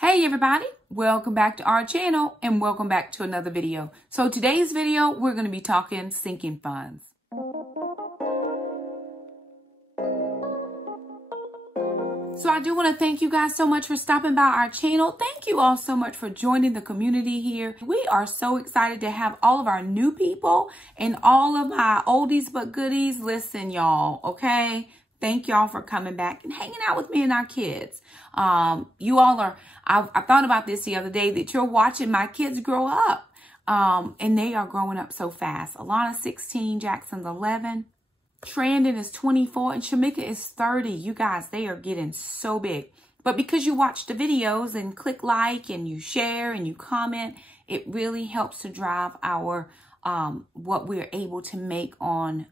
Hey everybody, welcome back to our channel and welcome back to another video. So today's video, we're going to be talking sinking funds. So I do want to thank you guys so much for stopping by our channel. Thank you all so much for joining the community here. We are so excited to have all of our new people and all of my oldies but goodies. Listen, y'all, okay? Thank y'all for coming back and hanging out with me and our kids. You all are, I thought about this the other day, that you're watching my kids grow up. And they are growing up so fast. Alana's 16, Jackson's 11, Trandon is 24, and Shamika is 30. You guys, they are getting so big. But because you watch the videos and click like and you share and you comment, it really helps to drive our, what we're able to make on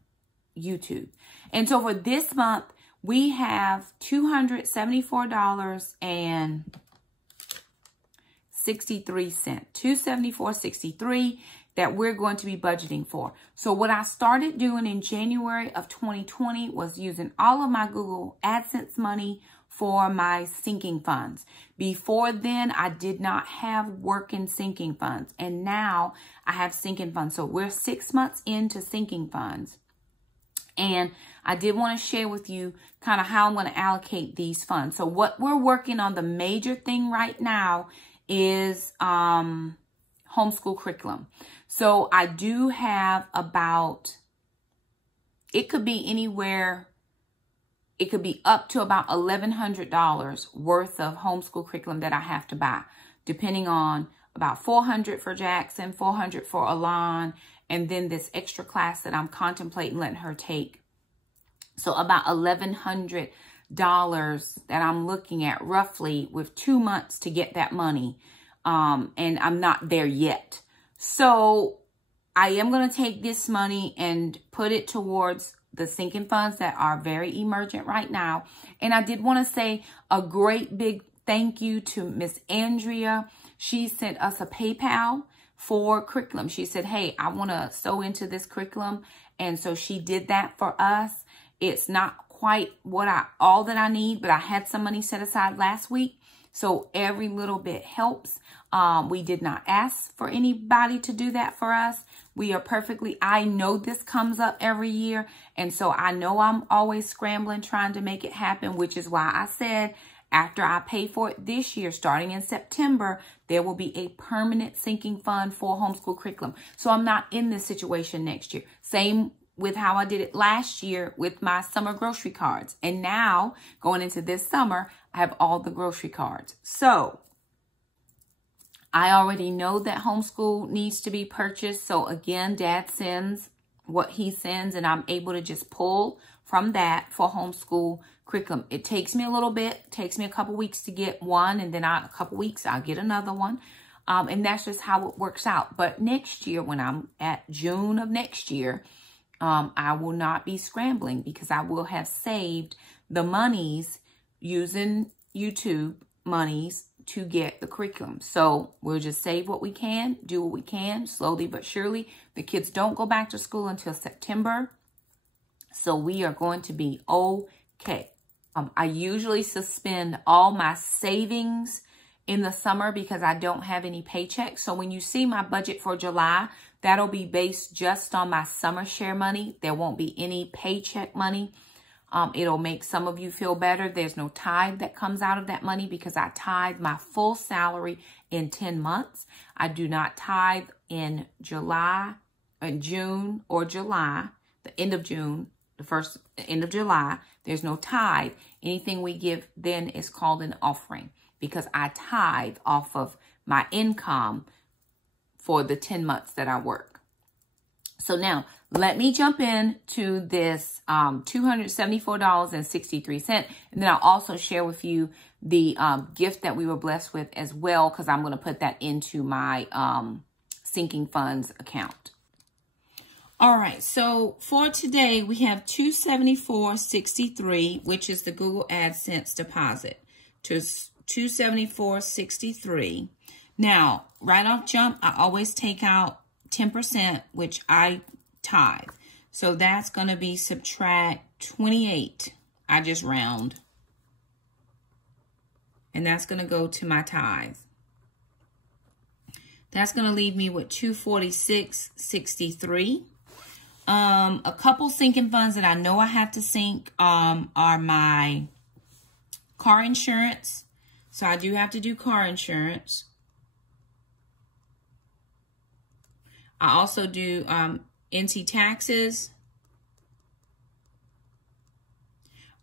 YouTube. And so for this month, we have $274.63, $274.63 that we're going to be budgeting for. So what I started doing in January of 2020 was using all of my Google Adsense money for my sinking funds. Before then, I did not have working sinking funds, and now I have sinking funds. So we're 6 months into sinking funds. And I did want to share with you kind of how I'm going to allocate these funds. So what we're working on, the major thing right now is homeschool curriculum. So I do have about, it could be anywhere, it could be up to about $1,100 worth of homeschool curriculum that I have to buy, depending on about $400 for Jackson, $400 for Alon, and then this extra class that I'm contemplating letting her take. So about $1,100 that I'm looking at roughly, with 2 months to get that money. And I'm not there yet. So I am going to take this money and put it towards the sinking funds that are very emergent right now. And I did want to say a great big thank you to Miss Andrea. She sent us a PayPal for curriculum. She said, hey, I want to sew into this curriculum. And so she did that for us. It's not quite all that I need, but I had some money set aside last week. So every little bit helps. We did not ask for anybody to do that for us. We are perfectly, I know this comes up every year. And so I know I'm always scrambling, trying to make it happen, which is why I said, after I pay for it this year, starting in September, there will be a permanent sinking fund for homeschool curriculum. So I'm not in this situation next year. Same with how I did it last year with my summer grocery cards. And now, going into this summer, I have all the grocery cards. So I already know that homeschool needs to be purchased. So again, Dad sends what he sends, and I'm able to just pull from that for homeschool curriculum. It takes me a little bit, takes me a couple weeks to get one, and then a couple weeks I'll get another one. And that's just how it works out. But next year, when I'm at June of next year, I will not be scrambling, because I will have saved the monies using YouTube monies to get the curriculum. So we'll just save what we can, do what we can, slowly but surely. The kids don't go back to school until September. So we are going to be okay. I usually suspend all my savings in the summer because I don't have any paychecks. So when you see my budget for July, that'll be based just on my summer share money. There won't be any paycheck money. It'll make some of you feel better. There's no tithe that comes out of that money, because I tithe my full salary in 10 months. I do not tithe in July, in June or July, the end of June, end of July. There's no tithe. Anything we give then is called an offering, because I tithe off of my income for the 10 months that I work. So now let me jump in to this $274.63. And then I'll also share with you the gift that we were blessed with as well, because I'm going to put that into my sinking funds account. All right, so for today, we have $274.63, which is the Google Adsense deposit, to $274.63. Now, right off jump, I always take out 10%, which I tithe. So that's going to be subtract 28. I just round. And that's going to go to my tithes. That's going to leave me with $246.63. A couple sinking funds that I know I have to sink are my car insurance. So I do have to do car insurance. I also do NC taxes.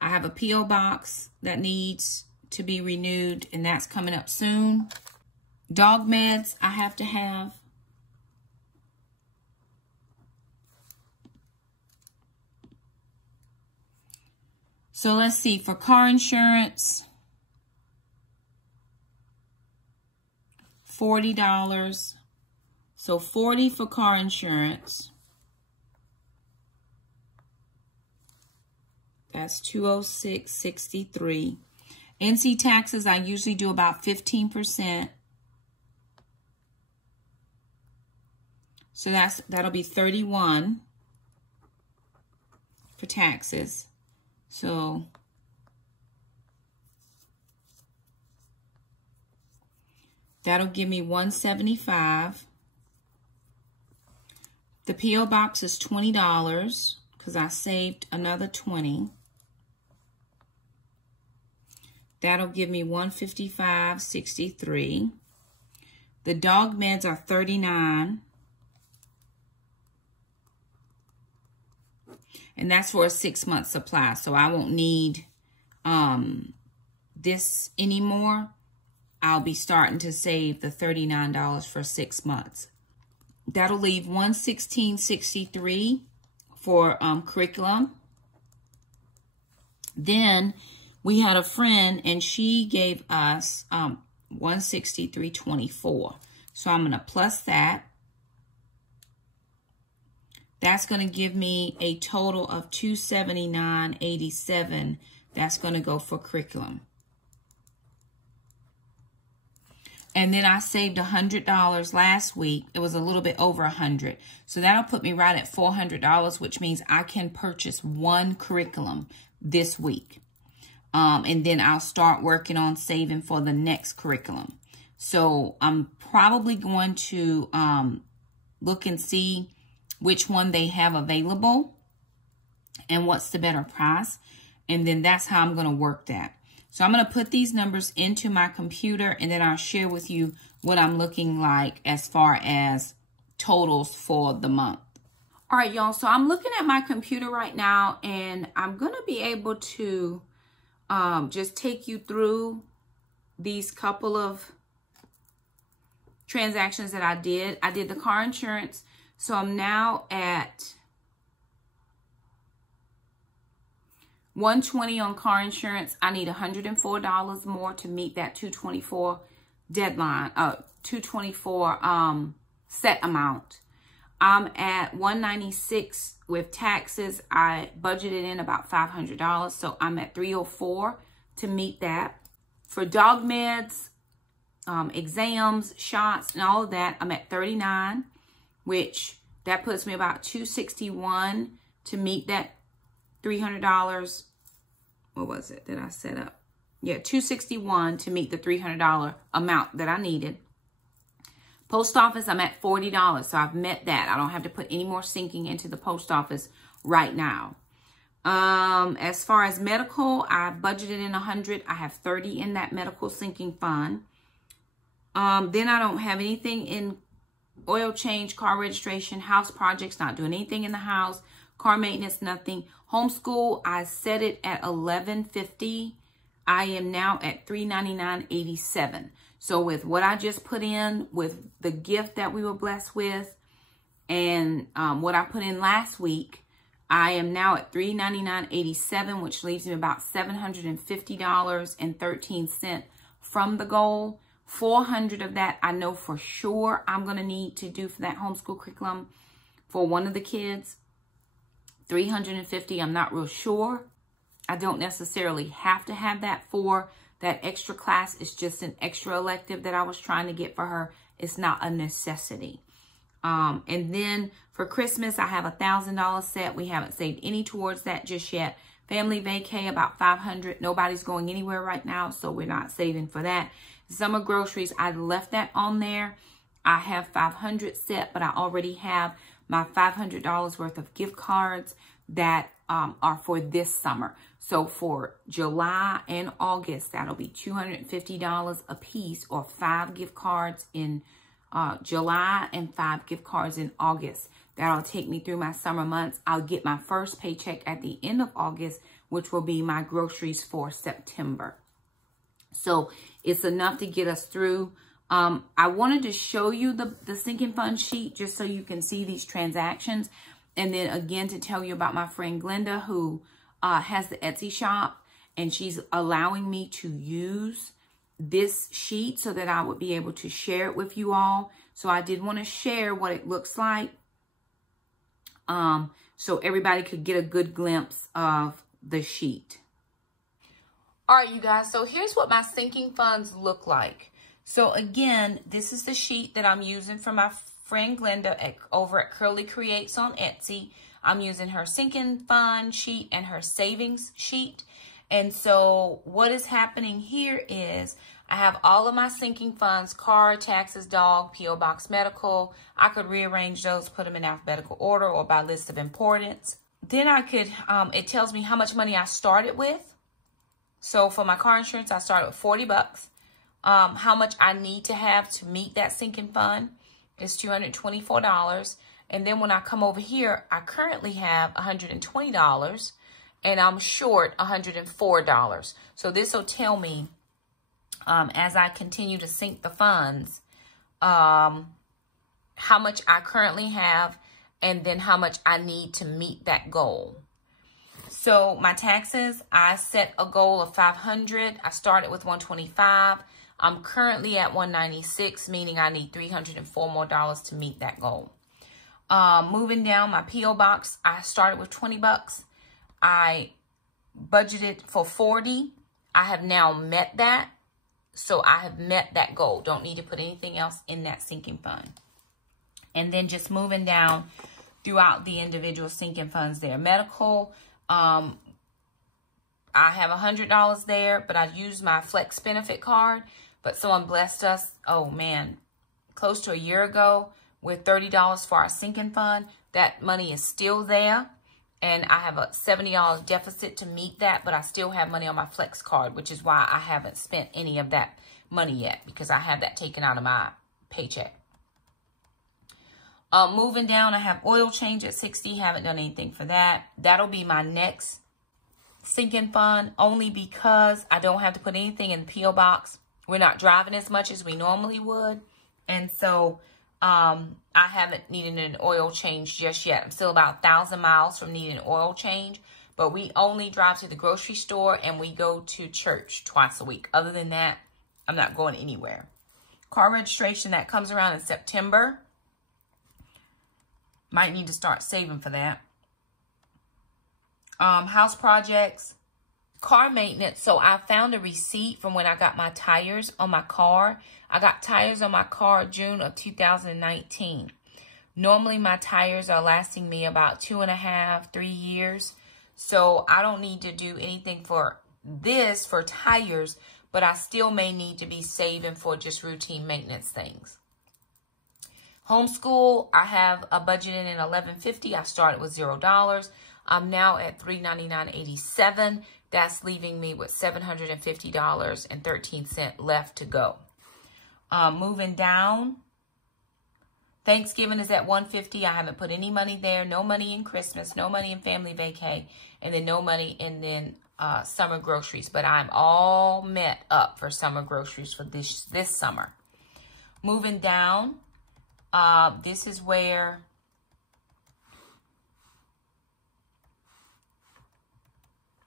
I have a P.O. box that needs to be renewed, and that's coming up soon. Dog meds I have to have. So let's see, for car insurance, $40. So $40 for car insurance. That's $206.63. NC taxes, I usually do about 15%. So that'll be $31 for taxes. So that'll give me $175. The P.O. box is $20 because I saved another $20. That'll give me $155.63. The dog meds are $39. And that's for a 6-month supply. So I won't need this anymore. I'll be starting to save the $39 for 6 months. That'll leave $116.63 for curriculum. Then we had a friend and she gave us $163.24. So I'm going to plus that. That's going to give me a total of $279.87. That's going to go for curriculum. And then I saved $100 last week. It was a little bit over $100. So that'll put me right at $400, which means I can purchase one curriculum this week. And then I'll start working on saving for the next curriculum. So I'm probably going to look and see which one they have available and what's the better price. And then that's how I'm going to work that. So I'm going to put these numbers into my computer and then I'll share with you what I'm looking like as far as totals for the month. All right, y'all. So I'm looking at my computer right now and I'm going to be able to just take you through these couple of transactions that I did. I did the car insurance. So I'm now at $120 on car insurance. I need $104 more to meet that $224 deadline, $224 set amount. I'm at $196 with taxes. I budgeted in about $500, so I'm at $304 to meet that. For dog meds, exams, shots, and all of that, I'm at $39, which that puts me about $261 to meet that $300. What was it that I set up? Yeah, $261 to meet the $300 amount that I needed. Post office, I'm at $40, so I've met that. I don't have to put any more sinking into the post office right now. As far as medical, I budgeted in $100. I have $30 in that medical sinking fund. Then I don't have anything in oil change, car registration, house projects, not doing anything in the house, car maintenance, nothing. Homeschool, I set it at $11.50. I am now at $399.87. So with what I just put in, with the gift that we were blessed with, and what I put in last week, I am now at $399.87, which leaves me about $750.13 from the goal. $400 of that I know for sure I'm going to need to do for that homeschool curriculum for one of the kids. $350, I'm not real sure. I don't necessarily have to have that for that extra class. It's just an extra elective that I was trying to get for her. It's not a necessity. And then for Christmas, I have $1,000 set. We haven't saved any towards that just yet. Family vacay, about $500. Nobody's going anywhere right now, so we're not saving for that. Summer groceries, I left that on there. I have $500 set, but I already have my $500 worth of gift cards that are for this summer. So for July and August, that'll be $250 a piece, or 5 gift cards in July and 5 gift cards in August. That'll take me through my summer months. I'll get my first paycheck at the end of August, which will be my groceries for September. So it's enough to get us through. I wanted to show you the sinking fund sheet just so you can see these transactions. And then again, to tell you about my friend Glenda, who has the Etsy shop, and she's allowing me to use this sheet so that I would be able to share it with you all. So I did want to share what it looks like, so everybody could get a good glimpse of the sheet. All right, you guys, so here's what my sinking funds look like. So again, this is the sheet that I'm using for my friend Glenda over at Curly Creates on Etsy. I'm using her sinking fund sheet and her savings sheet. And so what is happening here is I have all of my sinking funds: car, taxes, dog, P.O. Box, medical. I could rearrange those, put them in alphabetical order or by list of importance. Then I could, it tells me how much money I started with. So for my car insurance, I started with 40 bucks. How much I need to have to meet that sinking fund is $224. And then when I come over here, I currently have $120 and I'm short $104. So this will tell me, as I continue to sink the funds, how much I currently have and then how much I need to meet that goal. So my taxes, I set a goal of $500. I started with $125. I'm currently at $196, meaning I need $304 more to meet that goal. Moving down, my P.O. Box, I started with 20 bucks. I budgeted for 40. I have now met that. So I have met that goal. Don't need to put anything else in that sinking fund. And then just moving down throughout the individual sinking funds there. Medical, I have $100 there, but I used my Flex benefit card. But someone blessed us, oh man, close to a year ago with $30 for our sinking fund. That money is still there. And I have a $70 deficit to meet that, but I still have money on my Flex card, which is why I haven't spent any of that money yet, because I have that taken out of my paycheck. Moving down, I have oil change at 60. Haven't done anything for that. That'll be my next sinking fund, only because I don't have to put anything in the P.O. box. We're not driving as much as we normally would. And so I haven't needed an oil change just yet. I'm still about 1,000 miles from needing an oil change. But we only drive to the grocery store and we go to church twice a week. Other than that, I'm not going anywhere. Car registration, that comes around in September. Might need to start saving for that. House projects, car maintenance. So I found a receipt from when I got my tires on my car. I got tires on my car June of 2019. Normally my tires are lasting me about 2.5, 3 years. So I don't need to do anything for this for tires, but I still may need to be saving for just routine maintenance things. Homeschool, I have a budget in $11.50. I started with $0. I'm now at $399.87. That's leaving me with $750.13 left to go. Moving down, Thanksgiving is at $150. I haven't put any money there. No money in Christmas. No money in family vacay. And then no money in summer groceries. But I'm all met up for summer groceries for this summer. Moving down, this is where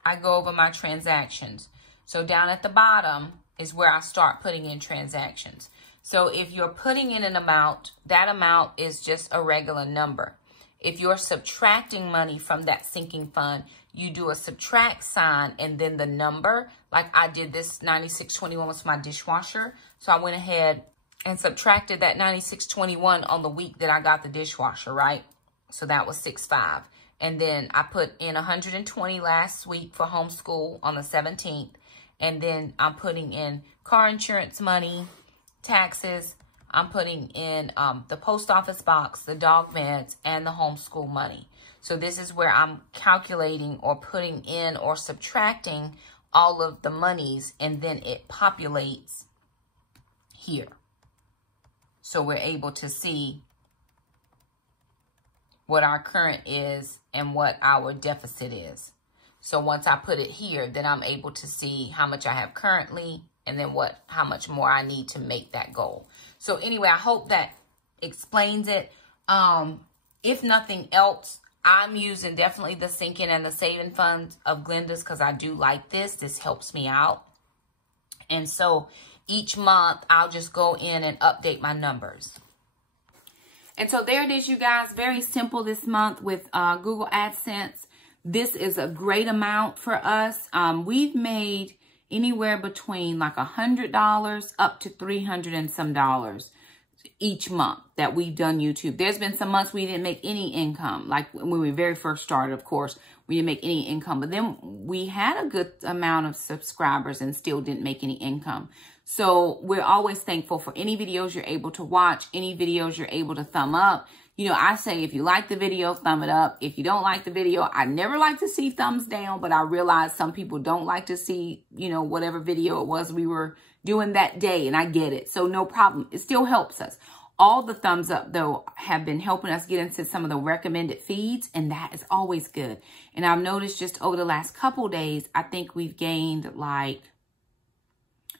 I go over my transactions. So down at the bottom is where I start putting in transactions. So if you're putting in an amount, that amount is just a regular number. If you're subtracting money from that sinking fund, you do a subtract sign and then the number. Like I did this $96.21 was my dishwasher. So I went ahead and subtracted that $96.21 on the week that I got the dishwasher, right? So that was $6.5. And then I put in 120 last week for homeschool on the 17th. And then I'm putting in car insurance money, taxes. I'm putting in the post office box, the dog meds, and the homeschool money. So this is where I'm calculating or putting in or subtracting all of the monies, and then it populates here. So we're able to see what our current is and what our deficit is. So once I put it here, then I'm able to see how much I have currently and then how much more I need to make that goal. So anyway, I hope that explains it. If nothing else, I'm using definitely the sinking and the saving funds of Glenda's because I do like this. This helps me out. And so each month, I'll just go in and update my numbers. And so there it is, you guys. Very simple this month with Google AdSense. This is a great amount for us. We've made anywhere between like $100 up to $300 and some dollars each month that we've done YouTube. There's been some months we didn't make any income. Like when we very first started, of course, we didn't make any income. But then we had a good amount of subscribers and still didn't make any income. So we're always thankful for any videos you're able to watch, any videos you're able to thumb up. You know, I say if you like the video, thumb it up. If you don't like the video, I never like to see thumbs down, but I realize some people don't like to see, you know, whatever video it was we were doing that day, and I get it. So no problem. It still helps us. All the thumbs up, though, have been helping us get into some of the recommended feeds, and that is always good. And I've noticed just over the last couple days, I think we've gained like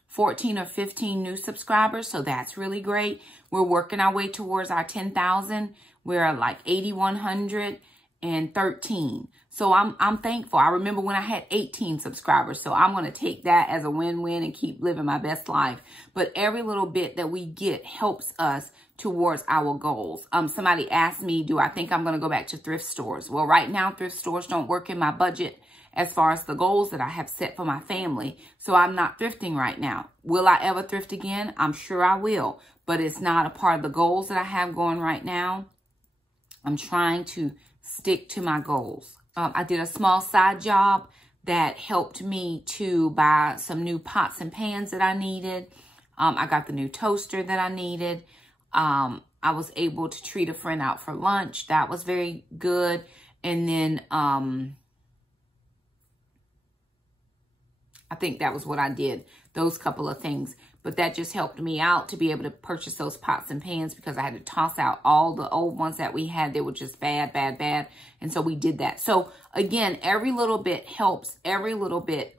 14 or 15 new subscribers, so that's really great. We're working our way towards our 10,000. We're like 8,113. So I'm thankful. I remember when I had 18 subscribers, so I'm going to take that as a win-win and keep living my best life. But every little bit that we get helps us towards our goals. Somebody asked me, do I think I'm going to go back to thrift stores? Well, right now, thrift stores don't work in my budget as far as the goals that I have set for my family. So I'm not thrifting right now. Will I ever thrift again? I'm sure I will, but it's not a part of the goals that I have going right now. I'm trying to stick to my goals. I did a small side job that helped me to buy some new pots and pans that I needed. I got the new toaster that I needed. I was able to treat a friend out for lunch. That was very good. And then I think that was what I did, those couple of things. But that just helped me out to be able to purchase those pots and pans because I had to toss out all the old ones that we had. They were just bad, bad, bad. And so we did that. So again, every little bit helps. Every little bit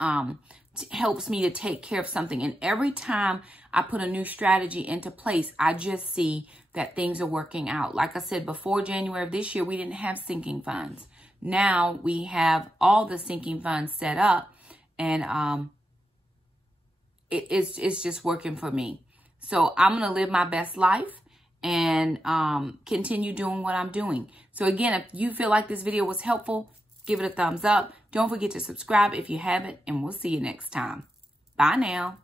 helps me to take care of something. And every time I put a new strategy into place, I just see that things are working out. Like I said, before January of this year, we didn't have sinking funds. Now we have all the sinking funds set up. And it's just working for me. So I'm going to live my best life and continue doing what I'm doing. So again, if you feel like this video was helpful, give it a thumbs up. Don't forget to subscribe if you haven't, and we'll see you next time. Bye now.